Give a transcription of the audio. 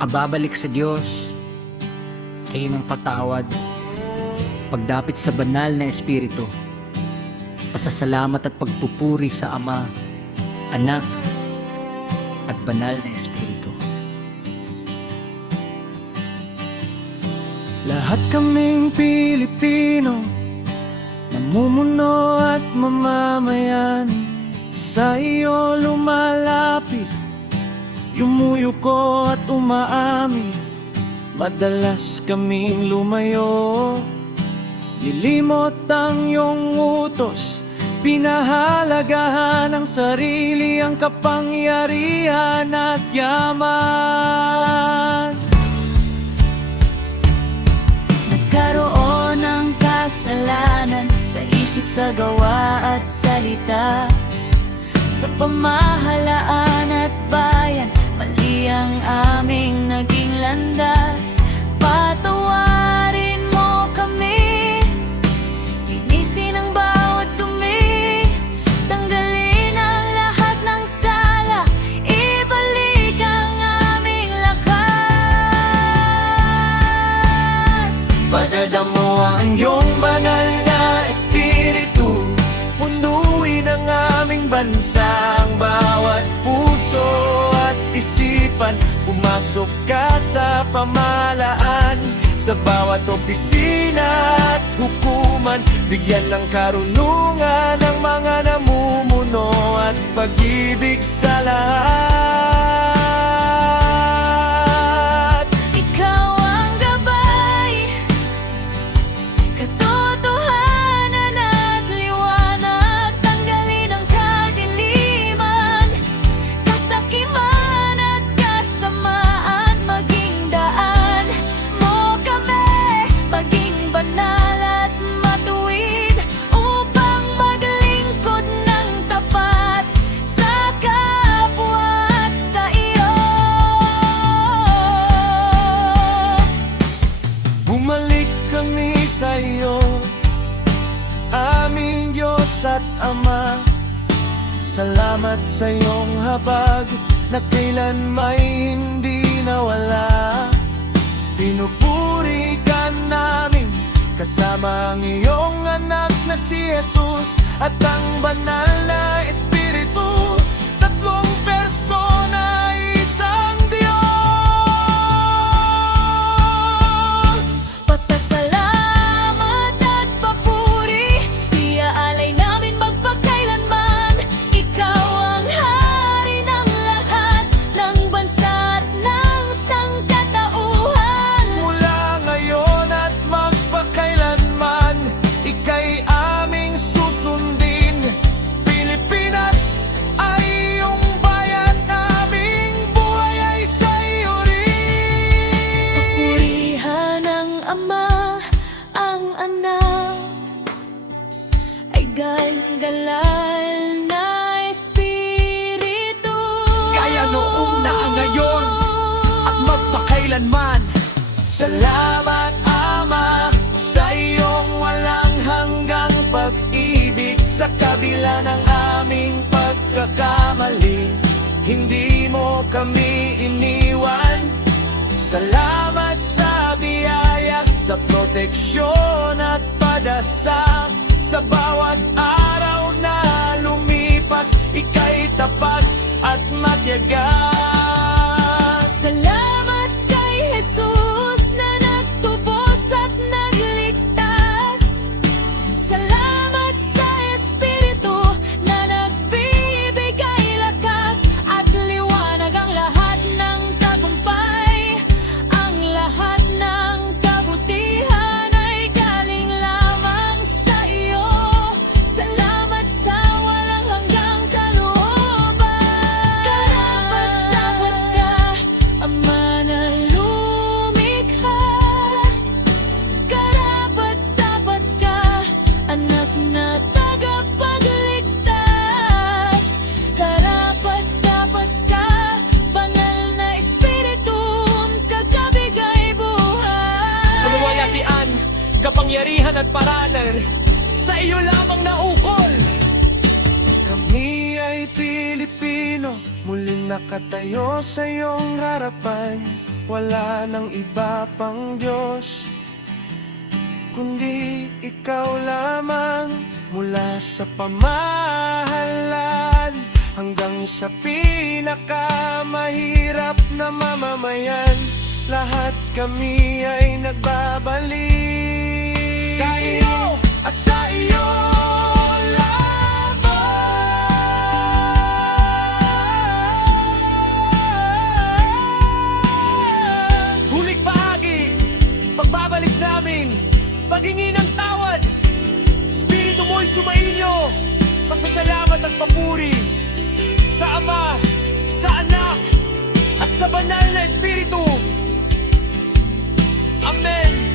Ababalik sa Diyos, kayo ng patawad, pagdapit sa banal na Espiritu, pasasalamat at pagpupuri sa Ama, Anak, at banal na Espiritu. Lahat kaming Pilipino, namumuno at mamamayan, sa iyo lumalapit, yumuyuko at umaami. Madalas kaming lumayo, nilimot ang iyong utos, pinahalagahan ang sarili, ang kapangyarihan at yaman. Nagkaroon ng kasalanan sa isip, sa gawa at salita, sa pamahalaan at bayan. Mali ang aming naging landas, patawarin mo kami. Linisin ang bawat dumi, tanggalin ang lahat ng sala, ibalik ang aming lakas. Padadamo ang iyong banal na Espiritu, punuin ang aming bansa, ang bawat puso at isipan. Pumasok ka sa pamahalaan, sa bawat opisina at hukuman. Bigyan ng karunungan ang mga namumuno at pag-ibig sa lahat. Ikaw ang gabay, katotohanan at liwanag, tanggalin ang kadiliman, kasakiman at kasamaan. Maging daan mo kami, maging banal at matuwid, upang maglingkod ng tapat sa kapwa at sa iyo. Bumalik kami sa iyo, aming Diyos at Ama. Salamat sa iyong habag na kailan may hindi nawala. Pinupuri ka namin kasama ang iyong anak na si Jesus at ang banal na Espiritu. Tatlong persona, isang Diyos. Pasasalamat at papuri, iaalay namin magpakailanman. Ikaw ang hari ng lahat, ng bansa at ng sangkatauhan. Mula ngayon at magpakailanman, ika'y aming susundin. Pilipinas ay iyong bayan, aming buhay ay sa iyo rin. Papurihan ang Ama, ang Anak, ay galang-galal na Espiritu. Kaya noong na ngayon at magpakailanman. Salamat Ama sa iyong walang hanggang pag-ibig. Sa kabila ng aming pagkakamali, hindi mo kami iniwan. Salamat sa biyaya, sa proteksyon at padasa. Sa bawat araw na lumipas, ika'y tapat at matiyagas. Salamat kay Jesus na nagtubos at nagligtas. Salamat sa Espiritu na nagbibigay lakas at liwanag, ang lahat ng tagumpay, ang lahat ng kabutihan ay galing lamang sa iyo. Salamat sa walang hanggang kalooban. Karapat-dapat ka, Ama na lumikha. Karapat-dapat ka, Anak na tagapagligtas. Karapat-dapat ka, banal na Espiritu, kagabigay buhay. Kabuwalhatian, kapangyarihan at paralan, sa iyo lamang naukol. Kami ay Pilipino, muling nakatayo sa iyong harapan, wala nang iba pang Diyos kundi ikaw lamang. Mula sa pamahalan hanggang sa pinakamahirap na mamamayan, lahat kami ay nagbabalik sa iyo at sa iyo lamang. Huling bahagi, pagbabalik namin, paghingi ng tawad, Espiritu mo'y sumainyo, pasasalamat at papuri sa Ama, sa Anak, at sa Banal na Espiritu. Amen.